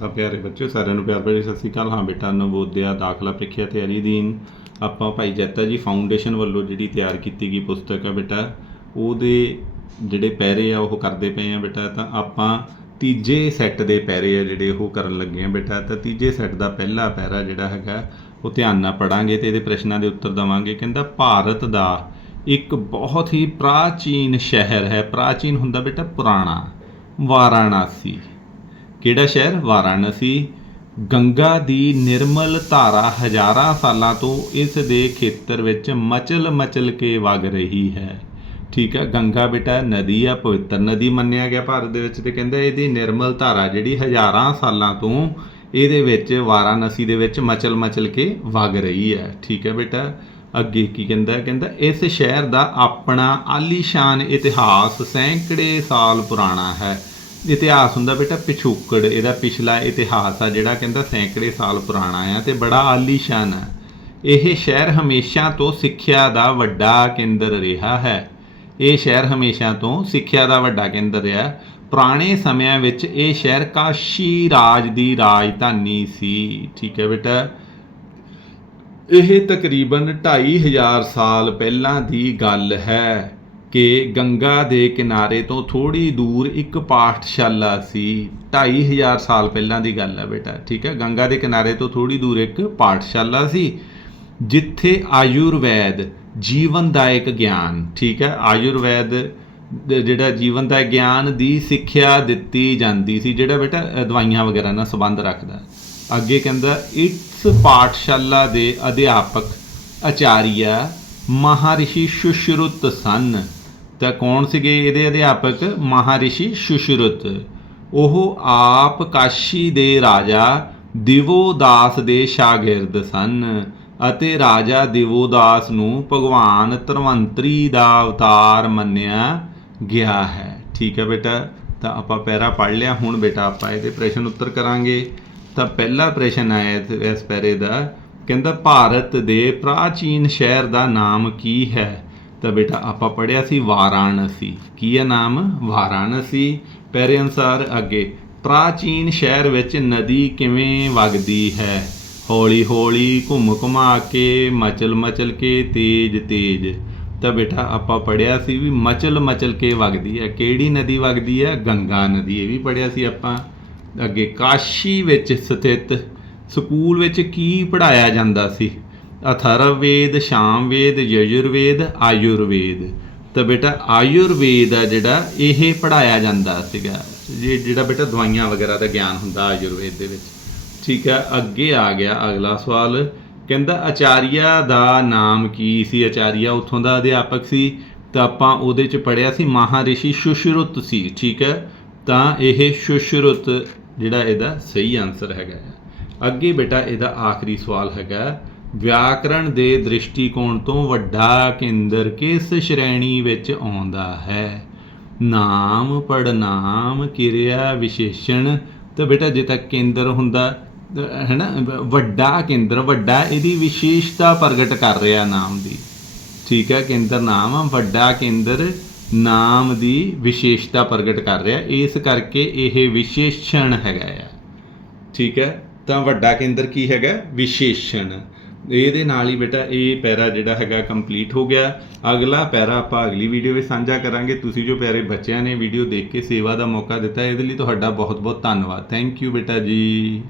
ਤਾਂ ਪਿਆਰੇ ਬੱਚਿਓ, ਸਾਰਿਆਂ ਨੂੰ ਪਿਆਰ ਭਰੀ ਸਤਿ ਸ਼੍ਰੀ ਅਕਾਲ। ਹਾਂ ਬੇਟਾ, ਨਵੋਦਿਆ ਦਾਖਲਾ ਪ੍ਰੀਖਿਆ ਤਿਆਰੀ ਅਧੀਨ ਆਪਾਂ ਭਾਈ ਜੈਤਾ ਜੀ ਫਾਊਂਡੇਸ਼ਨ ਵੱਲੋਂ ਜਿਹੜੀ ਤਿਆਰ ਕੀਤੀ ਗਈ ਪੁਸਤਕ ਆ ਬੇਟਾ, ਉਹਦੇ ਜਿਹੜੇ ਪੈਰੇ ਆ, ਉਹ ਕਰਦੇ ਪਏ ਆ ਬੇਟਾ। ਤਾਂ ਆਪਾਂ ਤੀਜੇ ਸੈੱਟ ਦੇ ਪੈਰੇ ਆ ਜਿਹੜੇ ਉਹ ਕਰਨ ਲੱਗੇ ਆ ਬੇਟਾ। ਤਾਂ ਤੀਜੇ ਸੈੱਟ ਦਾ ਪਹਿਲਾ ਪੈਰਾ ਜਿਹੜਾ ਹੈਗਾ, ਉਹ ਧਿਆਨ ਨਾਲ ਪੜਾਂਗੇ ਤੇ ਇਹਦੇ ਪ੍ਰਸ਼ਨਾਂ ਦੇ ਉੱਤਰ ਦਵਾਂਗੇ। ਕਹਿੰਦਾ, ਭਾਰਤ ਦਾ ਇੱਕ ਬਹੁਤ ਹੀ ਪ੍ਰਾਚੀਨ ਸ਼ਹਿਰ ਹੈ। ਪ੍ਰਾਚੀਨ ਹੁੰਦਾ ਬੇਟਾ ਪੁਰਾਣਾ, ਵਾਰਾਣਸੀ। ਕਿਹੜਾ ਸ਼ਹਿਰ? ਵਾਰਾਣਸੀ। ਗੰਗਾ ਦੀ ਨਿਰਮਲ ਧਾਰਾ ਹਜ਼ਾਰਾਂ ਸਾਲਾਂ ਤੋਂ ਇਸ ਦੇ ਖੇਤਰ ਵਿੱਚ ਮਚਲ ਮਚਲ ਕੇ ਵਗ ਰਹੀ ਹੈ। ਠੀਕ ਹੈ, ਗੰਗਾ ਬੇਟਾ, ਨਦੀ ਆ, ਪਵਿੱਤਰ ਨਦੀ ਮੰਨਿਆ ਗਿਆ ਭਾਰਤ ਦੇ ਵਿੱਚ ਤੇ ਕਹਿੰਦਾ ਇਹਦੀ ਨਿਰਮਲ ਧਾਰਾ ਜਿਹੜੀ ਹਜ਼ਾਰਾਂ ਸਾਲਾਂ ਤੋਂ ਇਹਦੇ ਵਿੱਚ ਵਾਰਾਣਸੀ ਦੇ ਵਿੱਚ ਮਚਲ ਮਚਲ ਕੇ ਵਗ ਰਹੀ ਹੈ। ਠੀਕ ਹੈ ਬੇਟਾ, ਅੱਗੇ ਕੀ ਕਹਿੰਦਾ? ਕਹਿੰਦਾ ਇਸ ਸ਼ਹਿਰ ਦਾ ਆਪਣਾ ਆਲੀਸ਼ਾਨ ਇਤਿਹਾਸ ਸੈਂਕੜੇ ਸਾਲ ਪੁਰਾਣਾ ਹੈ। ਇਤਿਹਾਸ ਹੁੰਦਾ ਬੇਟਾ ਪਿਛੋਕੜ, ਇਹਦਾ ਪਿਛਲਾ ਇਤਿਹਾਸ ਆ ਜਿਹੜਾ ਕਹਿੰਦਾ ਸੈਂਕੜੇ ਸਾਲ ਪੁਰਾਣਾ ਆ ਤੇ ਬੜਾ ਆਲੀਸ਼ਾਨ ਆ। ਇਹ ਸ਼ਹਿਰ ਹਮੇਸ਼ਾ ਤੋਂ ਸਿੱਖਿਆ ਦਾ ਵੱਡਾ ਕੇਂਦਰ ਰਿਹਾ ਹੈ। ਇਹ ਸ਼ਹਿਰ ਹਮੇਸ਼ਾ ਤੋਂ ਸਿੱਖਿਆ ਦਾ ਵੱਡਾ ਕੇਂਦਰ ਰਿਹਾ ਪੁਰਾਣੇ ਸਮਿਆਂ ਵਿੱਚ ਇਹ ਸ਼ਹਿਰ ਕਾਸ਼ੀ ਰਾਜ ਦੀ ਰਾਜਧਾਨੀ ਸੀ, ਠੀਕ ਹੈ ਬੇਟਾ। ਇਹ ਤਕਰੀਬਨ 2500 ਸਾਲ ਪਹਿਲਾਂ ਦੀ ਗੱਲ ਹੈ। ਕਿ ਗੰਗਾ ਦੇ ਕਿਨਾਰੇ ਤੋਂ ਥੋੜੀ ਦੂਰ ਇੱਕ ਪਾਠਸ਼ਾਲਾ ਸੀ। 2500 ਸਾਲ ਪਹਿਲਾਂ ਦੀ ਗੱਲ ਹੈ ਬੇਟਾ, ਠੀਕ ਹੈ? ਗੰਗਾ ਦੇ ਕਿਨਾਰੇ ਤੋਂ ਥੋੜੀ ਦੂਰ ਇੱਕ ਪਾਠਸ਼ਾਲਾ ਸੀ, ਜਿੱਥੇ ਆਯੁਰਵੈਦ ਜੀਵਨਦਾਇਕ ਗਿਆਨ, ਠੀਕ ਹੈ? ਆਯੁਰਵੈਦ ਜਿਹੜਾ ਜੀਵਨ ਜੀਵਨਦਾਇਕ ਗਿਆਨ ਦੀ ਸਿੱਖਿਆ ਦਿੱਤੀ ਜਾਂਦੀ ਸੀ, ਜਿਹੜਾ ਬੇਟਾ ਦਵਾਈਆਂ ਵਗੈਰਾ ਨਾਲ ਸੰਬੰਧ ਰੱਖਦਾ। ਅੱਗੇ ਕਹਿੰਦਾ ਇਸ ਪਾਠਸ਼ਾਲਾ ਦੇ ਅਧਿਆਪਕ ਆਚਾਰੀਆ ਮਹਾਰਿਸ਼ੀ ਸੁਸ਼ਰੁਤ ਸਨ। ਤਾਂ ਕੌਣ ਸੀਗੇ ਇਹਦੇ ਅਧਿਆਪਕ? ਮਹਾਰਿਸ਼ੀ ਸੁਸ਼ਰੁਤ। ਉਹ ਆਪ ਕਾਸ਼ੀ ਦੇ ਰਾਜਾ ਦਿਵੋਦਾਸ ਦੇ ਸ਼ਾਗਿਰਦ ਸਨ ਅਤੇ ਰਾਜਾ ਦਿਵੋਦਾਸ ਨੂੰ ਭਗਵਾਨ ਧਨਵੰਤਰੀ ਦਾ ਅਵਤਾਰ ਮੰਨਿਆ ਗਿਆ ਹੈ। ਠੀਕ ਹੈ ਬੇਟਾ, ਤਾਂ ਆਪਾਂ ਪੈਰਾ ਪੜ੍ਹ ਲਿਆ। ਹੁਣ ਬੇਟਾ ਆਪਾਂ ਇਹਦੇ ਪ੍ਰਸ਼ਨ ਉੱਤਰ ਕਰਾਂਗੇ। ਤਾਂ ਪਹਿਲਾ ਪ੍ਰਸ਼ਨ ਆਇਆ ਇਸ- ਇਸ ਪੈਰੇ ਦਾ। ਕਹਿੰਦਾ, ਭਾਰਤ ਦੇ ਪ੍ਰਾਚੀਨ ਸ਼ਹਿਰ ਦਾ ਨਾਮ ਕੀ ਹੈ? ਤਾਂ ਬੇਟਾ ਆਪਾਂ ਪੜਿਆ ਸੀ ਵਾਰਾਣਸੀ। ਕੀ ਹੈ ਨਾਮ? ਵਾਰਾਣਸੀ। ਪਹਿਰੇ ਅਨੁਸਾਰ ਅੱਗੇ, ਪ੍ਰਾਚੀਨ ਸ਼ਹਿਰ ਵਿੱਚ ਨਦੀ ਕਿਵੇਂ ਵਗਦੀ ਹੈ? ਹੌਲੀ ਹੌਲੀ ਘੁੰਮ ਘੁਮਾ ਕੇ, ਮਚਲ ਮਚਲ ਕੇ, ਤੇਜ ਤੇਜ। ਤਾਂ ਬੇਟਾ ਆਪਾਂ ਪੜਿਆ ਸੀ ਵੀ ਮਚਲ ਮਚਲ ਕੇ ਵਗਦੀ ਹੈ। ਕਿਹੜੀ ਨਦੀ ਵਗਦੀ ਹੈ? ਗੰਗਾ ਨਦੀ, ਇਹ ਵੀ ਪੜਿਆ ਸੀ ਆਪਾਂ। ਅੱਗੇ, ਕਾਸ਼ੀ ਵਿੱਚ ਸਥਿਤ ਸਕੂਲ ਵਿੱਚ ਕੀ ਪੜਾਇਆ ਜਾਂਦਾ ਸੀ? ਅਥਰਵੇਦ, ਸ਼ਾਮਵੇਦ, ਯਜੁਰਵੇਦ, ਆਯੁਰਵੇਦ। ਤਾਂ ਬੇਟਾ, ਆਯੁਰਵੇਦ ਆ ਜਿਹੜਾ ਇਹ ਪੜਾਇਆ ਜਾਂਦਾ ਸੀਗਾ। ਜੇ ਜਿਹੜਾ ਬੇਟਾ ਦਵਾਈਆਂ ਵਗੈਰਾ ਦਾ ਗਿਆਨ ਹੁੰਦਾ ਆਯੁਰਵੇਦ ਦੇ ਵਿੱਚ। ਠੀਕ ਹੈ, ਅੱਗੇ ਆ ਗਿਆ ਅਗਲਾ ਸਵਾਲ। ਕਹਿੰਦਾ, ਆਚਾਰੀਆ ਦਾ ਨਾਮ ਕੀ ਸੀ? ਆਚਾਰੀਆ ਉੱਥੋਂ ਦਾ ਅਧਿਆਪਕ ਸੀ। ਤਾਂ ਆਪਾਂ ਉਹਦੇ ਚ ਪੜਿਆ ਸੀ, ਮਹਾਰਿਸ਼ੀ ਸੁਸ਼ਰੁਤ ਸੀ। ਠੀਕ ਹੈ, ਤਾਂ ਇਹ ਸੁਸ਼ਰੁਤ ਜਿਹੜਾ ਇਹਦਾ ਸਹੀ ਆਨਸਰ ਹੈਗਾ ਹੈ। ਅੱਗੇ ਬੇਟਾ, ਇਹਦਾ ਆਖਰੀ ਸਵਾਲ ਹੈਗਾ। ਵਿਆਕਰਣ ਦੇ ਦ੍ਰਿਸ਼ਟੀਕੋਣ ਤੋਂ ਵੱਡਾ ਕੇਂਦਰ ਕਿਸ ਸ਼੍ਰੇਣੀ ਵਿੱਚ ਆਉਂਦਾ ਹੈ? ਨਾਮ ਪੜਨਾਮ ਕਿਰਿਆ, ਵਿਸ਼ੇਸ਼ਣ। ਤਾਂ ਬੇਟਾ, ਜੇ ਤੱਕ ਕੇਂਦਰ ਹੁੰਦਾ ਅਹ ਹੈ ਨਾ ਵੱਡਾ ਕੇਂਦਰ, ਵੱਡਾ ਇਹਦੀ ਵਿਸ਼ੇਸ਼ਤਾ ਪ੍ਰਗਟ ਕਰ ਰਿਹਾ ਨਾਮ ਦੀ। ਠੀਕ ਹੈ, ਕੇਂਦਰ ਨਾਮ, ਵੱਡਾ ਕੇਂਦਰ ਨਾਮ ਦੀ ਵਿਸ਼ੇਸ਼ਤਾ ਪ੍ਰਗਟ ਕਰ ਰਿਹਾ। ਇਸ ਕਰਕੇ ਇਹ ਵਿਸ਼ੇਸ਼ਣ ਹੈਗਾ ਆ। ਠੀਕ ਹੈ, ਤਾਂ ਵੱਡਾ ਕੇਂਦਰ ਕੀ ਹੈਗਾ? ਵਿਸ਼ੇਸ਼ਣ। ਇਹਦੇ ਨਾਲ ਹੀ ਬੇਟਾ ਇਹ ਪੈਰਾ ਜਿਹੜਾ ਹੈਗਾ ਕੰਪਲੀਟ ਹੋ ਗਿਆ। ਅਗਲਾ ਪੈਰਾ ਆਪਾਂ ਅਗਲੀ ਵੀਡੀਓ ਵਿੱਚ ਸਾਂਝਾ ਕਰਾਂਗੇ। ਤੁਸੀਂ ਜੋ ਪਿਆਰੇ ਬੱਚਿਆਂ ਨੇ ਵੀਡੀਓ ਦੇਖ ਕੇ ਸੇਵਾ ਦਾ ਮੌਕਾ ਦਿੱਤਾ, ਇਹਦੇ ਲਈ ਤੁਹਾਡਾ ਬਹੁਤ ਬਹੁਤ ਧੰਨਵਾਦ। ਥੈਂਕ ਯੂ ਬੇਟਾ ਜੀ।